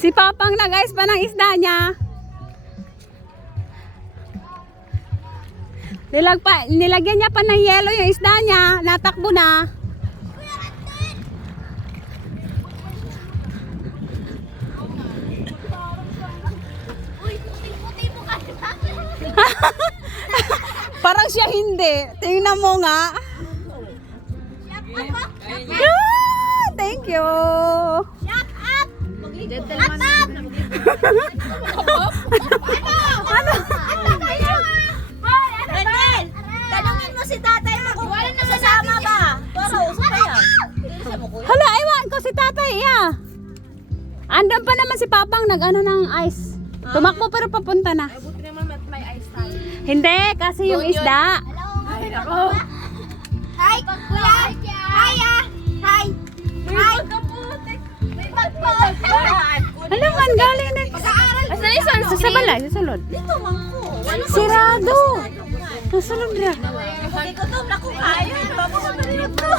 Si Papang nag-ice pa ng isda niya. Nilagyan niya pa ng yelo yung isda niya. Natakbo na. Parang siya hindi. Tingnan mo nga. Yeah, thank you. Shut up! Gentleman. Ano? Rendel! Tanungin mo si tatay mo kung sasama ba? Para uso pa yan. Hala, ewan ko si tatay, yeah. Andan pa naman si Papang nag-ano ng ice. Tumakbo pero papunta na. Buti naman may ice tayo. Hindi, kasi yung isda. Ay, nako. Hi! Kuya! Hi ah! Hi! Hi! May bag po! Ano man, galing na. Mag-aaral ko. Asan isan? Sa balay, sa sulod. Dito man ko. Sirado. Sa sulod na. Hindi ko to. Naku, kaya. Bago ko na rin ito.